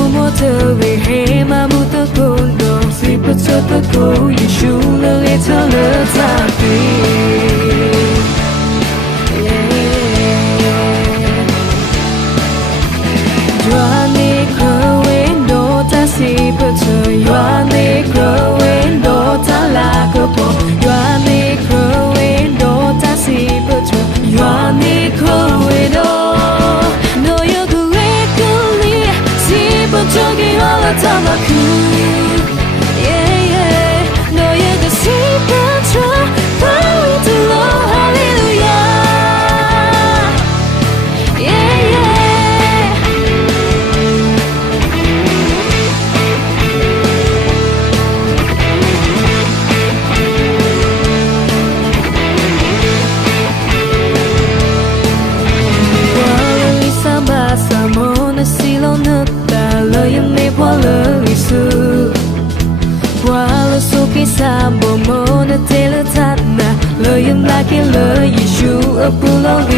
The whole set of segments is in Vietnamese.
Umur terwihima muta kondo Sipa coba kau Yesu lele tala tapi 的对了他那了也那给了耶稣而不老离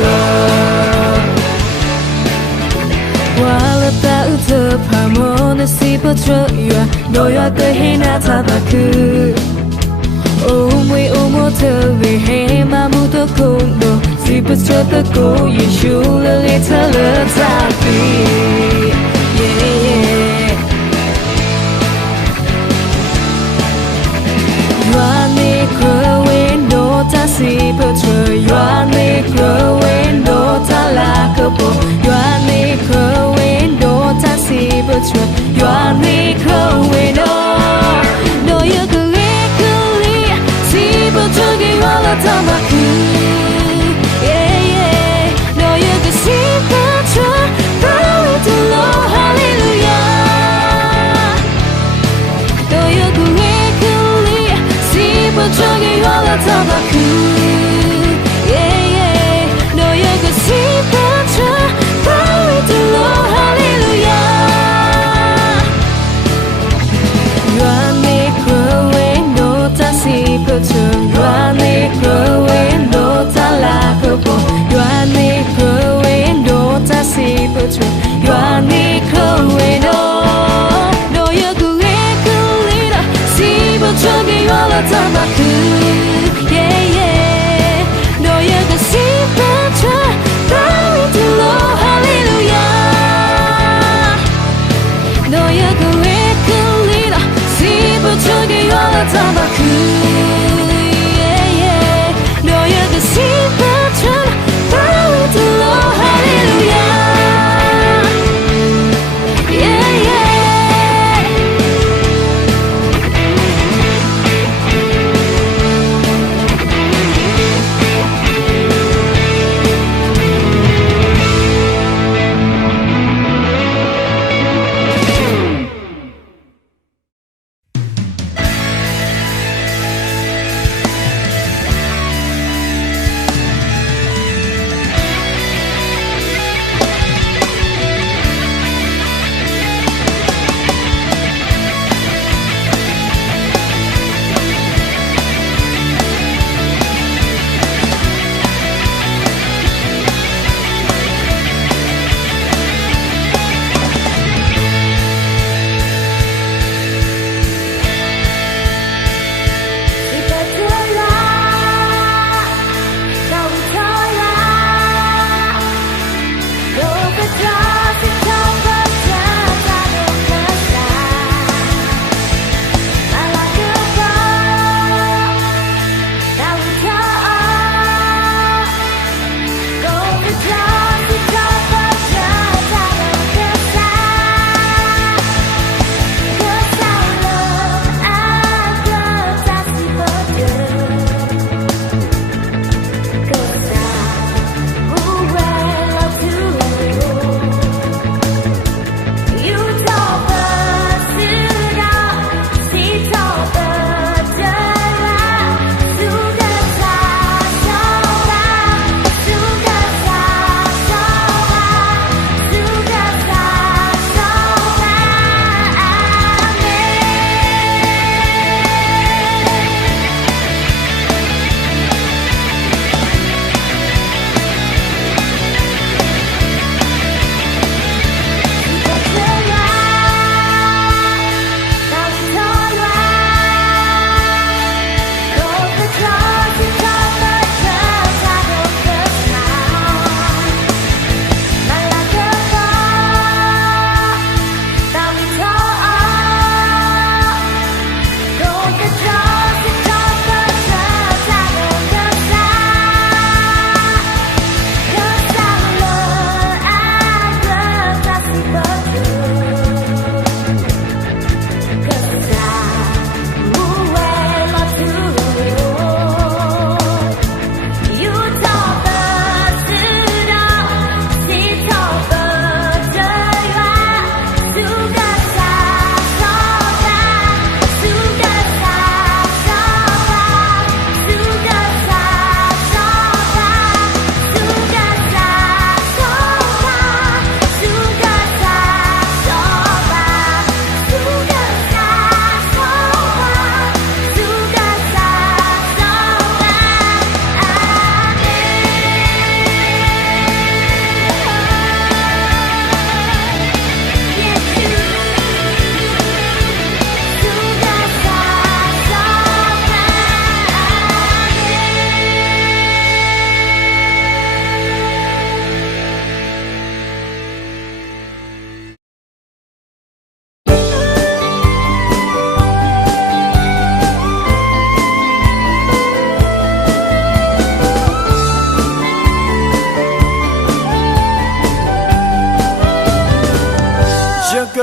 了我了大乌特帕莫的西伯车呀诺亚个黑那他巴克O mo特别黑马木的空洞西伯车的狗耶稣了列车了他比西伯车原来可为诺他拉个波原来可为诺他西伯车原来可为诺诺有个里可里西伯车给我了他马克诺有个西伯车巴里的罗哈利路亚诺有个里可里西伯车给我了他马克原来可为诺他拉个波原来可为诺他西伯车原来可为诺诺有个里可里的西伯车给我了他马克诺有个西伯车巴里的罗哈利路亚诺有个里可里的西伯车给我了他马克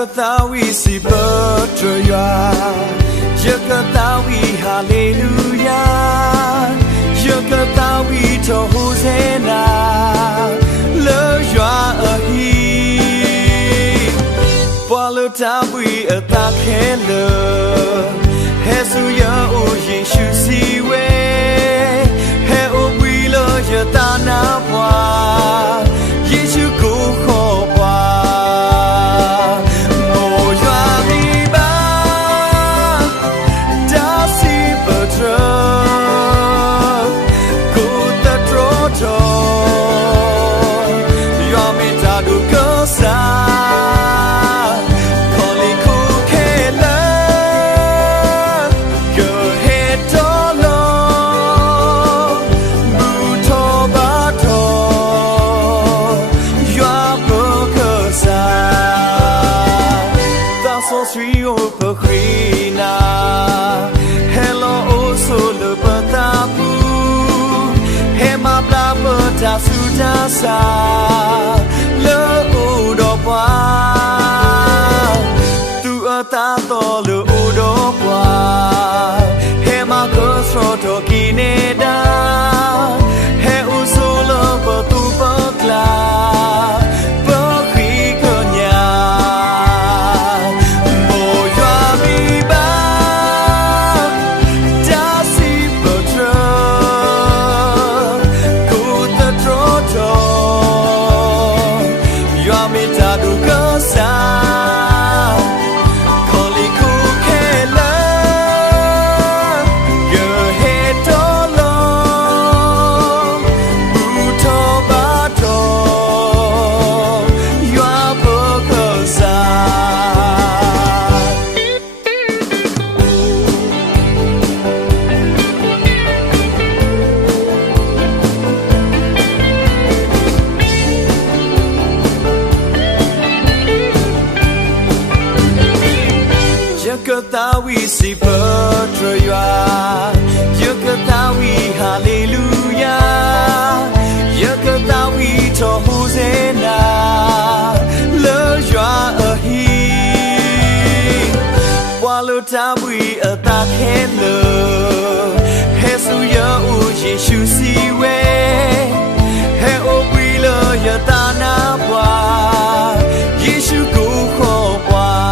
Yakatawi Sibatraya Yakatawi Hallelujah Yakatawi to Hosanna Lo Yua Ahi Palutawi Atakela Hesuya O Yeshu Siwe He Obilo Yatana Wa Yeshu Kuho Wa Sudasa lo udopwa tu atato lo udopwa hema kosroto kineda he usolo potu pokla pokhi konya moya biba dasi potro Yakatawi Sibatraya Yakatawi Hallelujah Yakatawi to Hosanna Lo Yua Ahi Palutawi Atakela Hesuya O Yeshu Siwe He Obilo Yatana Wa Yeshu Kuho Wa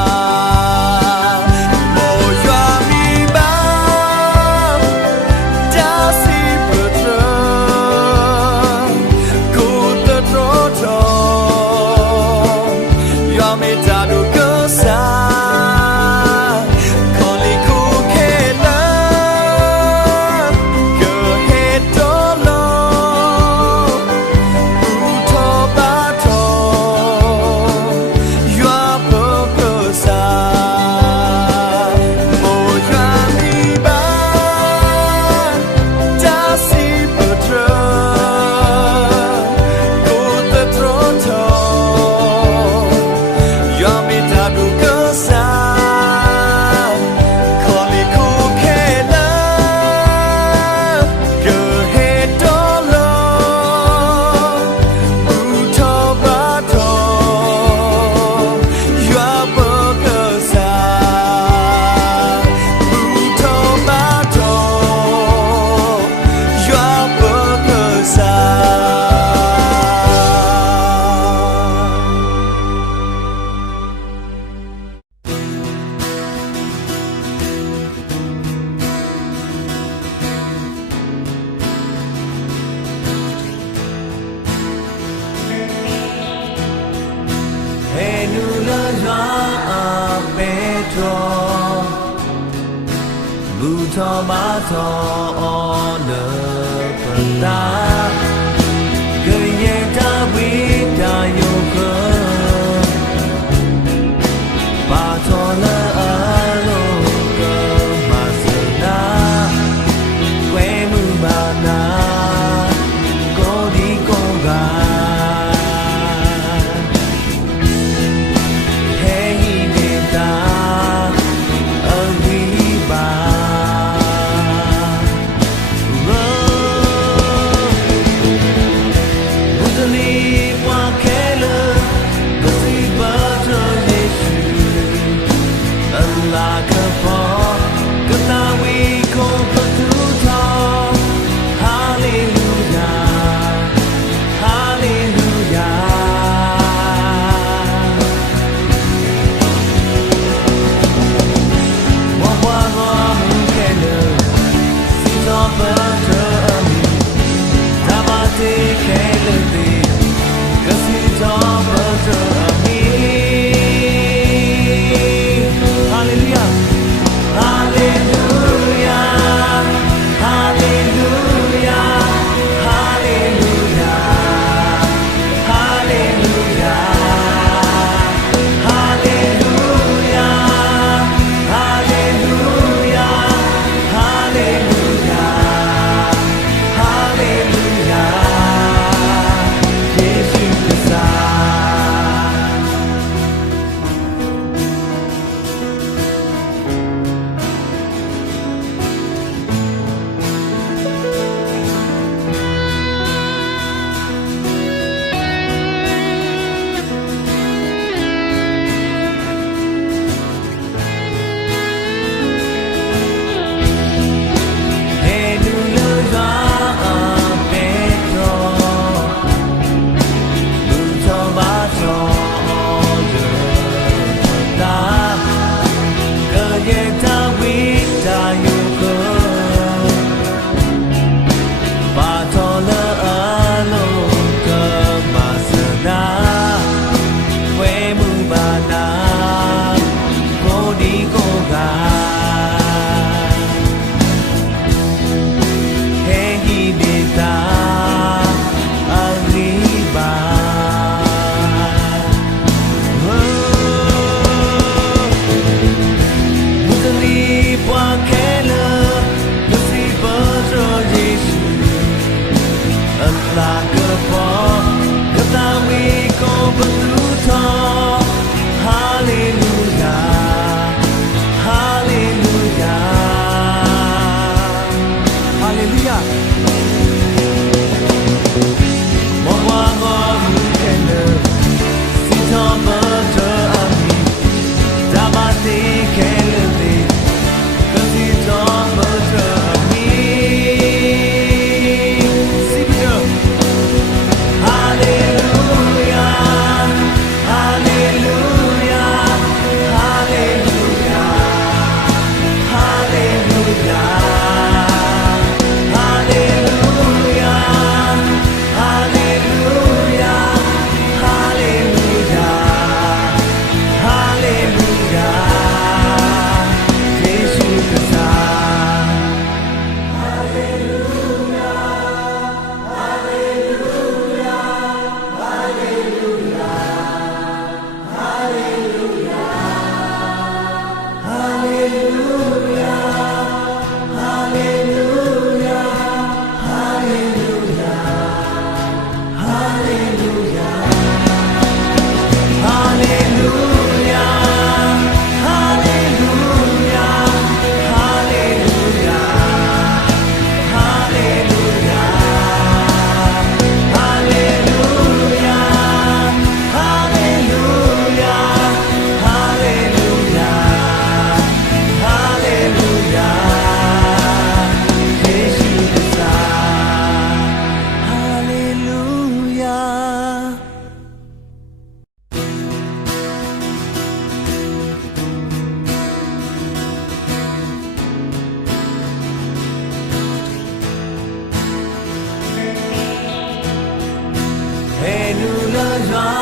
Tomato on the pata, gayeta vida yoga, patola aloga masana, kwemu bana, kodi konga, hey neta, awiba. Hey, nu la